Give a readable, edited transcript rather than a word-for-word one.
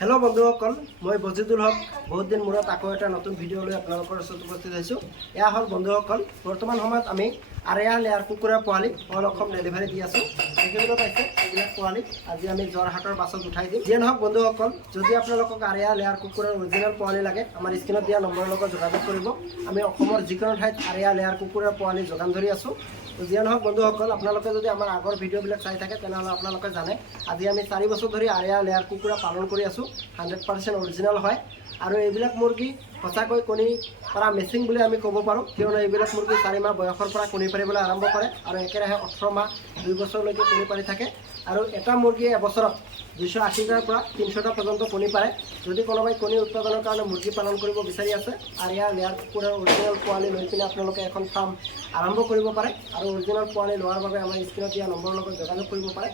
Hello' বন্ধুসকল, মই বজিদুল হক বহুত দিন মূৰত আকৌ এটা নতুন ভিডিঅ' লৈ আপোনালোকৰ ওচৰত উপস্থিত হৈছোঁ। এয়া হ'ল বন্ধুসকল, বৰ্তমান সময়ত আমি আৰেয়া লেয়াৰ কুকুৰাৰ পোৱালি অল অসম ডেলিভাৰী দি আছোঁ। দেখিবলৈ পাইছে এইবিলাক পোৱালি আজি আমি যোৰহাটৰ বাছত উঠাই দিম। যিয়ে নহওক বন্ধুসকল, যদি আপোনালোকক আৰেয়া লেয়াৰ কুকুৰাৰ অৰিজিনেল পোৱালি লাগে, আমাৰ স্ক্ৰীণত দিয়া নম্বৰৰ লগত যোগাযোগ কৰিব। আমি অসমৰ যিকোনো ঠাইত আৰেয়া লেয়াৰ কুকুৰাৰ পোৱালি যোগান ধৰি আছোঁ। যিয়ে নহওক বন্ধুসকল, আপোনালোকে যদি আমাৰ আগৰ ভিডিঅ'বিলাক চাই থাকে তেনেহ'লে আপোনালোকে জানে আজি আমি 4 বছৰ ধৰি আৰেয়া লেয়াৰ কুকুৰা পালন কৰি আছোঁ। 100% অৰিজিনেল হয় আৰু এইবিলাক মুৰ্গী সঁচাকৈ কণী পৰা মেচিন বুলি আমি ক'ব পাৰোঁ, কিয়নো এইবিলাক মুৰ্গী 4 মাহ বয়সৰ পৰা কণী পাৰিবলৈ আৰম্ভ কৰে আৰু একেৰাহে 18 মাহ 2 বছৰলৈকে কণী পাৰি থাকে। আৰু এটা মুৰ্গীয়ে এবছৰত 280টাৰ পৰা 300টা পৰ্যন্ত কণী পাৰে। যদি কোনোবাই কণী উৎপাদনৰ কাৰণে মুৰ্গী পালন কৰিব বিচাৰি আছে, আৰেয়া লেয়াৰ কুকুৰাৰ অৰিজিনেল পোৱালি লৈ কিনে আপোনালোকে এখন ফাৰ্ম আৰম্ভ কৰিব পাৰে আৰু অৰিজিনেল পোৱালি লোৱাৰ বাবে আমাৰ স্ক্ৰীণত দিয়া নম্বৰৰ লগত যোগাযোগ কৰিব পাৰে।